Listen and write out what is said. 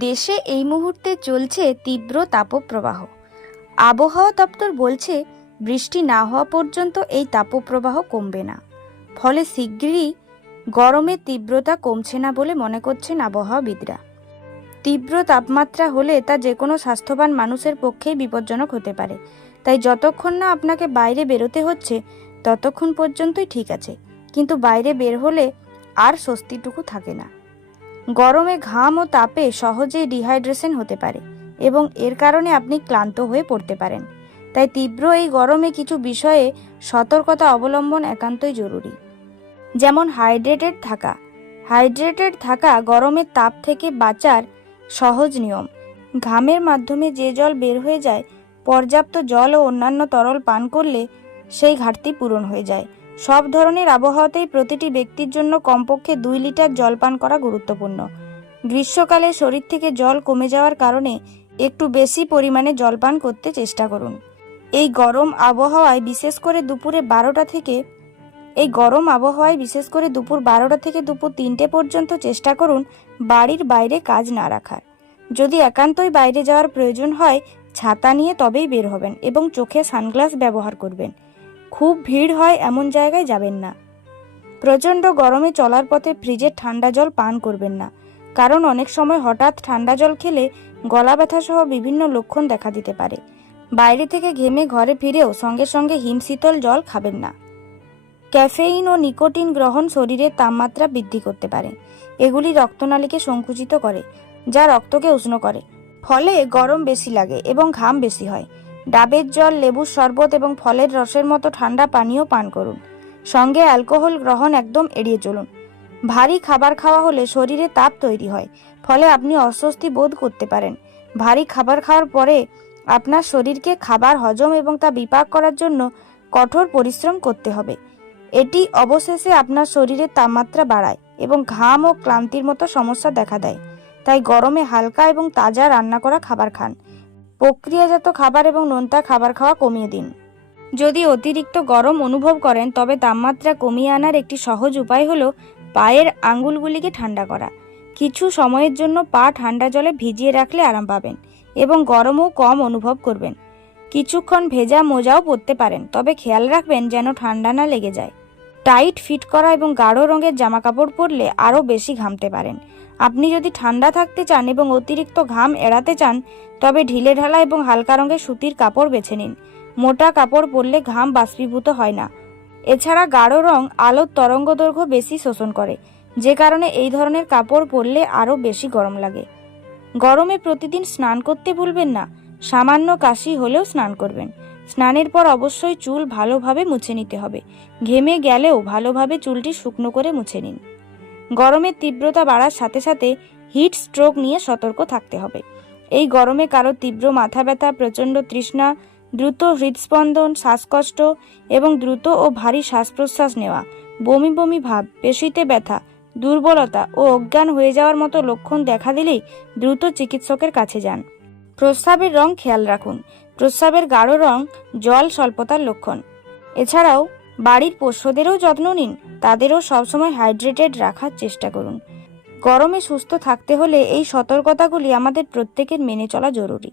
দেশে এই মুহূর্তে চলছে তীব্র তাপপ্রবাহ। আবহাওয়া দপ্তর বলছে বৃষ্টি না হওয়া পর্যন্ত এই তাপপ্রবাহ কমবে না। ফলে শিগগিরই গরমের তীব্রতা কমছে না বলে মনে করছেন আবহাওয়াবিদরা। তীব্র তাপমাত্রা হলে তা যে কোনো স্বাস্থ্যবান মানুষের পক্ষেই বিপজ্জনক হতে পারে। তাই যতক্ষণ না আপনাকে বাইরে বেরোতে হচ্ছে ততক্ষণ পর্যন্তই ঠিক আছে, কিন্তু বাইরে বের হলে আর স্বস্তিটুকু থাকে না। গরমে ঘাম ও তাপে সহজেই ডিহাইড্রেশন হতে পারে এবং এর কারণে আপনি ক্লান্ত হয়ে পড়তে পারেন। তাই তীব্র এই গরমে কিছু বিষয়ে সতর্কতা অবলম্বন একান্তই জরুরি। যেমন হাইড্রেটেড থাকা গরমের তাপ থেকে বাঁচার সহজ নিয়ম। ঘামের মাধ্যমে যে জল বের হয়ে যায়, পর্যাপ্ত জল ও অন্যান্য তরল পান করলে সেই ঘাটতি পূরণ হয়ে যায়। সব ধরনের আবহাওয়াতেই প্রতিটি ব্যক্তির জন্য কমপক্ষে 2 লিটার জল পান করা গুরুত্বপূর্ণ। গ্রীষ্মকালে শরীর থেকে জল কমে যাওয়ার কারণে একটু বেশি পরিমাণে জল পান করতে চেষ্টা করুন। এই গরম আবহাওয়ায় বিশেষ করে দুপুর 12টা থেকে দুপুর 3টে পর্যন্ত চেষ্টা করুন বাড়ির বাইরে কাজ না রাখার। যদি একান্তই বাইরে যাওয়ার প্রয়োজন হয়, ছাতা নিয়ে তবেই বের হবেন এবং চোখে সানগ্লাস ব্যবহার করবেন। খুব ভিড় হয় এমন জায়গায় যাবেন না। প্রচণ্ড গরমে চলার পথে ফ্রিজের ঠান্ডা জল পান করবেন না, কারণ অনেক সময় হঠাৎ ঠান্ডা জল খেলে গলা ব্যথা সহ বিভিন্ন লক্ষণ দেখা দিতে পারে। বাইরে থেকে ঘেমে ঘরে ফিরেও সঙ্গে সঙ্গে হিমশীতল জল খাবেন না। ক্যাফেইন ও নিকোটিন গ্রহণ শরীরের তাপমাত্রা বৃদ্ধি করতে পারে। এগুলি রক্তনালীকে সংকুচিত করে, যা রক্তকে উষ্ণ করে। ফলে গরম বেশি লাগে এবং ঘাম বেশি হয়। ডাবের জল, লেবুর শরবত এবং ফলের রসের মতো ঠান্ডা পানীয় পান করুন। সঙ্গে অ্যালকোহল গ্রহণ একদম এড়িয়ে চলুন। ভারী খাবার খাওয়া হলে শরীরে তাপ তৈরি হয়, ফলে আপনি অস্বস্তি বোধ করতে পারেন। ভারী খাবার খাওয়ার পরে আপনার শরীরকে খাবার হজম এবং তা বিপাক করার জন্য কঠোর পরিশ্রম করতে হবে। এটি অবশেষে আপনার শরীরের তাপমাত্রা বাড়ায় এবং ঘাম ও ক্লান্তির মতো সমস্যা দেখা দেয়। তাই গরমে হালকা এবং তাজা রান্না করা খাবার খান। প্রক্রিয়াজাত খাবার এবং নোনতা খাবার খাওয়া কমিয়ে দিন। যদি অতিরিক্ত গরম অনুভব করেন, তবে তাপমাত্রা কমিয়ে আনার একটি সহজ উপায় হলো পায়ের আঙ্গুলগুলিকে ঠান্ডা করা। কিছু সময়ের জন্য পা ঠান্ডা জলে ভিজিয়ে রাখলে আরাম পাবেন এবং গরমও কম অনুভব করবেন। কিছুক্ষণ ভেজা মোজাও পরতে পারেন, তবে খেয়াল রাখবেন যেন ঠান্ডা না লেগে যায়। টাইট ফিট করা এবং গাঢ় রঙের জামা কাপড় পরলে আরও বেশি ঘামতে পারেন। আপনি যদি ঠান্ডা থাকতে চান এবং অতিরিক্ত ঘাম এড়াতে চান, তবে ঢিলেঢালা এবং হালকা রঙের সুতির কাপড় বেছে নিন। মোটা কাপড় পরলে ঘাম বাষ্পীভূত হয় না। এছাড়া গাঢ় রং আলোর তরঙ্গদৈর্ঘ্য বেশি শোষণ করে, যে কারণে এই ধরনের কাপড় পরলে আরও বেশি গরম লাগে। গরমে প্রতিদিন স্নান করতে ভুলবেন না। সামান্য কাশি হলেও স্নান করবেন। স্নানের পর অবশ্যই চুল ভালোভাবে মুছে নিতে হবে। ঘেমে গেলেও ভালোভাবে চুলটি শুকনো করে মুছে নিন। গরমের তীব্রতা বাড়ার সাথে সাথে হিট স্ট্রোক নিয়ে সতর্ক থাকতে হবে। এই গরমে কারো তীব্র মাথা ব্যথা, প্রচণ্ড তৃষ্ণা, দ্রুত হৃদস্পন্দন, শ্বাসকষ্ট এবং দ্রুত ও ভারী শ্বাস প্রশ্বাস নেওয়া, বমি বমি ভাব, পেশিতে ব্যথা, দুর্বলতা ও অজ্ঞান হয়ে যাওয়ার মতো লক্ষণ দেখা দিলেই দ্রুত চিকিৎসকের কাছে যান। প্রস্রাবের রং খেয়াল রাখুন। প্রস্রাবের গাঢ় রং জল স্বল্পতার লক্ষণ। এছাড়াও বাড়ির পোষ্যদেরও যত্ন নিন, তাদেরও সবসময় হাইড্রেটেড রাখার চেষ্টা করুন। গরমে সুস্থ থাকতে হলে এই সতর্কতাগুলি আমাদের প্রত্যেকের মেনে চলা জরুরি।